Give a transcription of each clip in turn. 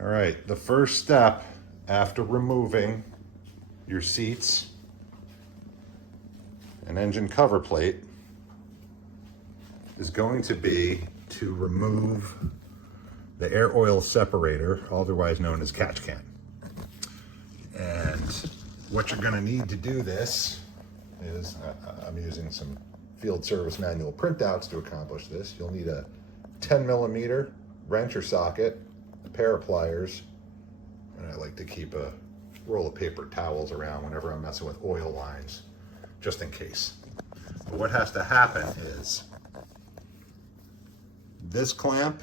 All right, the first step after removing your seats and engine cover plate is going to be to remove the air oil separator, otherwise known as catch can. And what you're going to need to do this is, I'm using some field service manual printouts to accomplish this. You'll need a 10mm wrench or socket, a pair of pliers, and I like to keep a roll of paper towels around whenever I'm messing with oil lines, just in case. But what has to happen is this clamp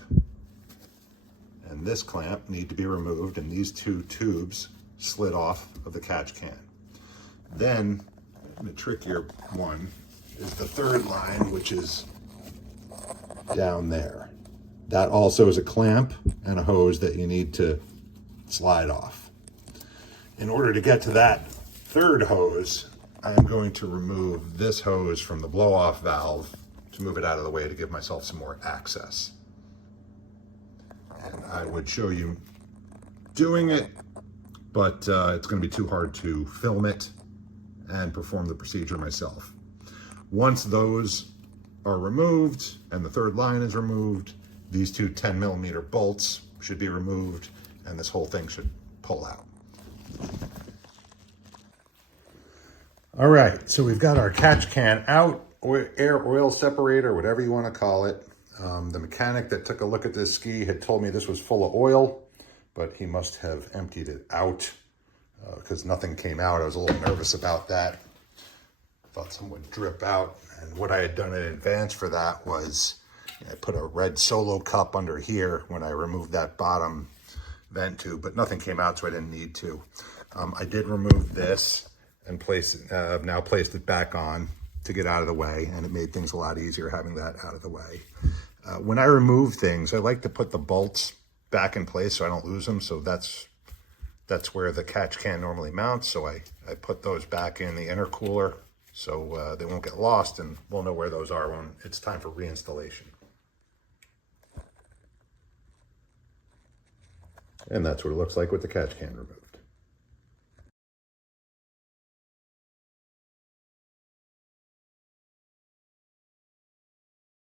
and this clamp need to be removed, and these two tubes slid off of the catch can. Then the trickier one is the third line, which is down there. That also is a clamp and a hose that you need to slide off. In order to get to that third hose, I am going to remove this hose from the blow-off valve to move it out of the way to give myself some more access. And I would show you doing it, but it's going to be too hard to film it and perform the procedure myself. Once those are removed and the third line is removed, these two 10mm bolts should be removed and this whole thing should pull out. All right, so we've got our catch can out, air oil separator, whatever you want to call it. The mechanic that took a look at this ski had told me this was full of oil, but he must have emptied it out because nothing came out. I was a little nervous about that. Thought some would drip out. And what I had done in advance for that was I put a red Solo cup under here when I removed that bottom vent tube, but nothing came out, so I didn't need to. I did remove this and I've now placed it back on to get out of the way, and it made things a lot easier having that out of the way. When I remove things, I like to put the bolts back in place so I don't lose them. So that's where the catch can normally mounts. So I put those back in the intercooler so they won't get lost, and we'll know where those are when it's time for reinstallation. And that's what it looks like with the catch can removed.